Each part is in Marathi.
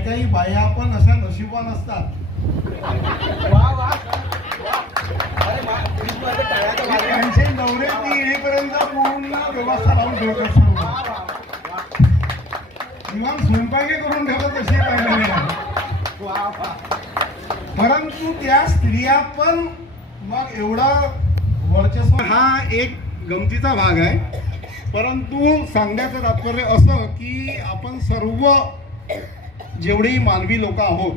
काही काही बाया पण अशा नशिबवान असतात. त्यांचे नवरे ती येईपर्यंत पूर्ण व्यवस्था लावून ठेवत असतात. किमान स्वयंपाकी करून ठेवत अशी पाहिलेली आहे. परंतु त्या स्त्रिया पण मग एवढा वर्चस्व, हा एक गमतीचा भाग आहे. परंतु सांगण्याचं तात्पर्य असं की आपण सर्व जेवढी मानवी लोक आहोत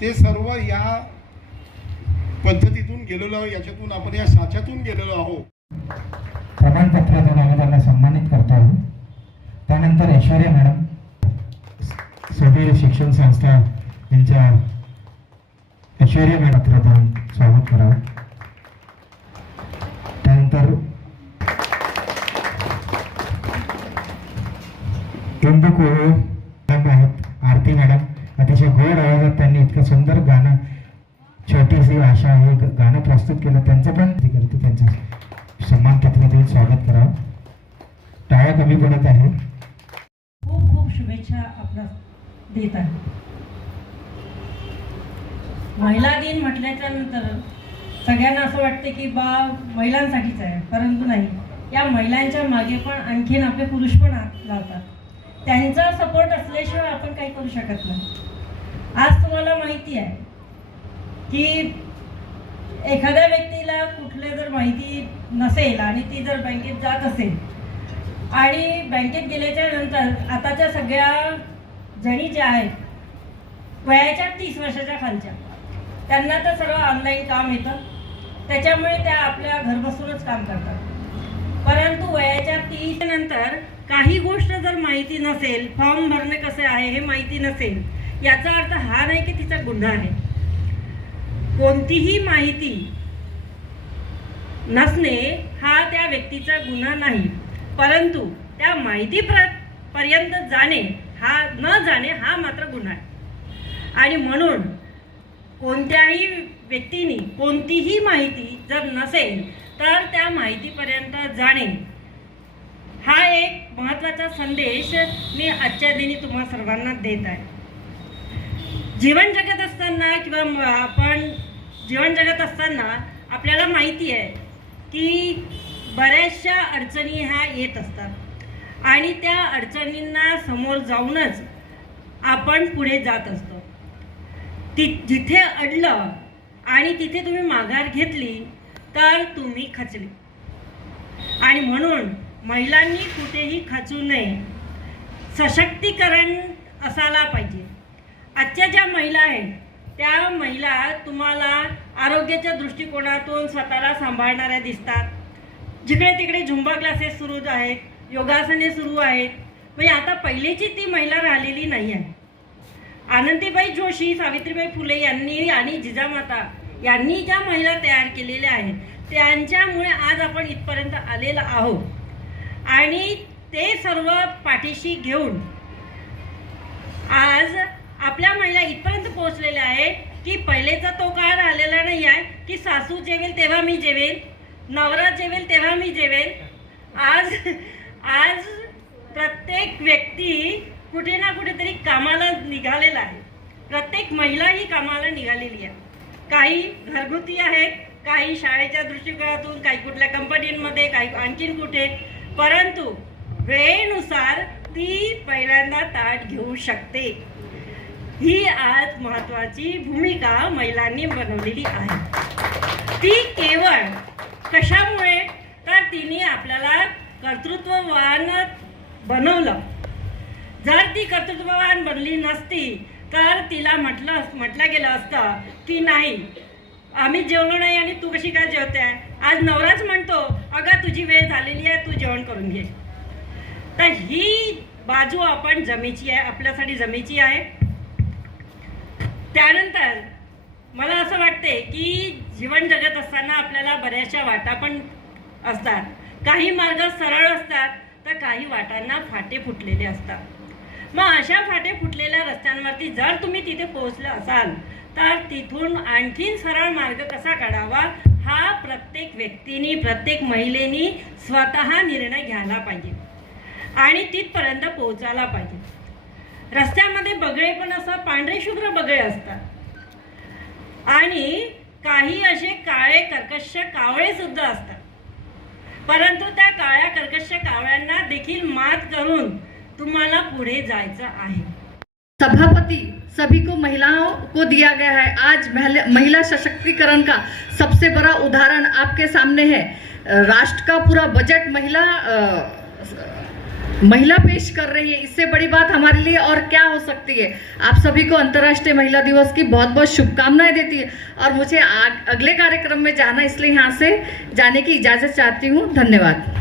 ते सर्व या पद्धतीतून गेलेलो आहोत, याच्यातून आपण या साच्यातून गेलेलो आहोत. प्रमाणपत्र देऊन आम्ही त्यांना सन्मानित करतो आहोत. त्यानंतर ऐश्वर्या मॅडम सगळे शिक्षण संस्था यांच्या ऐश्वर्या मॅडम पत्र देऊन स्वागत करावं. त्यानंतर आहेत आरती मॅडम, अतिशय गोड आवाजात त्यांनी इतकं सुंदर गाणं छोटीशी आशा हे गाणं प्रस्तुत केलं. त्यांचं पण करते, त्यांचं सन्मानपत्र देऊन स्वागत करावं. टाळ्या कमी पडत आहे. खूप खूप शुभेच्छा आपला देत आहे. महिला दिन म्हटल्याच्या नंतर सगळ्यांना असं वाटतं की महिलांसाठीच आहे, परंतु नाही. या महिलांच्या मागे पण आणखीन आपले पुरुष पण लावतात. त्यांचा सपोर्ट असल्याशिवाय आपण काही करू शकत नाही. आज तुम्हाला माहिती आहे की एखाद्या व्यक्तीला कुठले जर माहिती नसेल आणि ती जर बँकेत जात असेल आणि बँकेत गेल्याच्या नंतर आताच्या सगळ्या जणी ज्या आहेत वयाच्या 30 वर्षाच्या खालच्या, त्यांना तर सर्व ऑनलाईन काम येतं, त्याच्यामुळे त्या आपल्या घर बसूनच काम करतात. परंतु वयाच्या 30 नंतर काही गोष्ट जर माहिती नसेल, फॉर्म भरणे कसे आहे हे माहिती नसेल, याचा अर्थ हा नाही की तिचा गुन्हा आहे. कोणतीही माहिती नसणे हा त्या व्यक्तीचा गुन्हा नाही, परंतु त्या माहिती पर्यंत जाणे न जाणे हा मात्र गुन्हा आहे. आणि म्हणून कोणत्याही व्यक्तीने कोणतीही माहिती जर नसेल तर त्या माहितीपर्यंत जाणे हा एक महत्त्वाचा संदेश मी आजच्या दिनी तुम्हा सर्वांना देत आहे. जीवन जगत असताना किंवा आपण जीवन जगत असताना आपल्याला माहिती आहे की बऱ्याचशा अडचणी ह्या येत असतात आणि त्या अडचणींना समोर जाऊनच आपण पुढे जात असतो. जिथे अडलं आणि तिथे तुम्ही माघार घेतली तर तुम्ही खचली. आणि म्हणून महिलांनी कुठेही खचू नये, सशक्तीकरण असायला पाहिजे. आजच्या ज्या महिला आहेत त्या महिला तुम्हाला आरोग्याच्या दृष्टिकोनातून स्वतःला सांभाळणाऱ्या दिसतात. जिकडे तिकडे झुंबा क्लासेस सुरू आहेत, योगासने सुरू आहेत. म्हणजे आता पहिलेची ती महिला राहिलेली नाही आहे. आनंदीबाई जोशी, सावित्रीबाई फुले यांनी आणि जिजामाता यांनी ज्या महिला तयार केलेल्या आहेत त्यांच्यामुळे आज आपण इथपर्यंत आलेलो आहोत. आणि ते सर्व पाठीशी घेऊन आज आपल्या महिला इथपर्यंत पोहोचलेल्या आहेत की पहिलेचा तो काळ राहिलेला नाही आहे की सासू जेवेल तेव्हा मी जेवेल, नवरा जेवेल तेव्हा मी जेवेल. आज प्रत्येक व्यक्ती कुठे ना कुठेतरी कामाला निघालेला आहे. प्रत्येक महिला ही कामाला निघालेली आहे. काही घरगुती आहेत, काही शाळेच्या दृष्टिकोनातून, काही कुठल्या कंपनीमध्ये, काही आणखीन कुठे. परंतु वेळेनुसार ती पहिल्यांदा ताट घेऊ शकते. ही आज महत्त्वाची भूमिका महिलांनी बनवलेली आहे. ती केवळ कशामुळे तर तिने आपल्याला कर्तृत्ववान बनवलं. जर ती कर्तृत्ववान बनली नसती तर तिला म्हटलं गेलं असतं की नाही आम्ही जेवलो नाही आणि तू कशी काय जेवते आहे. आज नवराच म्हणतो अगं तुझी वेळ झालेली आहे, तू जेवण करून घे. तर ही बाजू आपण जमेची आहे, आपल्यासाठी जमेची आहे. त्यानंतर मला असं वाटते की जीवन जगत असताना आपल्याला बऱ्याचशा वाटा पण असतात. काही मार्ग सरळ असतात तर काही वाटांना फाटे फुटलेले असतात. मग अशा फाटे फुटलेल्या रस्त्यांवरती जर तुम्ही तिथे पोहोचले असाल तर तिथून आणखीन सरळ मार्ग कसा काढावा हा प्रत्येक व्यक्तीने, प्रत्येक महिलेनी स्वतः निर्णय घ्यायला पाहिजे आणि तिथपर्यंत पोहोचायला पाहिजे. रस्त्यामध्ये बगळे पण असतात, पांढरे शुभ्र बगळे असतात आणि काही असे काळे कर्कश कावळे सुद्धा असतात. परंतु त्या काळ्या कर्कश कावळ्यांना देखील मात करून तुम्हाला पुढे जायचं आहे. सभापति सभी को महिलाओं को दिया गया है. आज महिला सशक्तिकरण का सबसे बड़ा उदाहरण आपके सामने है. राष्ट्र का पूरा बजट महिला पेश कर रही है. इससे बड़ी बात हमारे लिए और क्या हो सकती है. आप सभी को अंतर्राष्ट्रीय महिला दिवस की बहुत बहुत शुभकामनाएं देती है और मुझे अगले कार्यक्रम में जाना, इसलिए यहाँ से जाने की इजाज़त चाहती हूँ. धन्यवाद.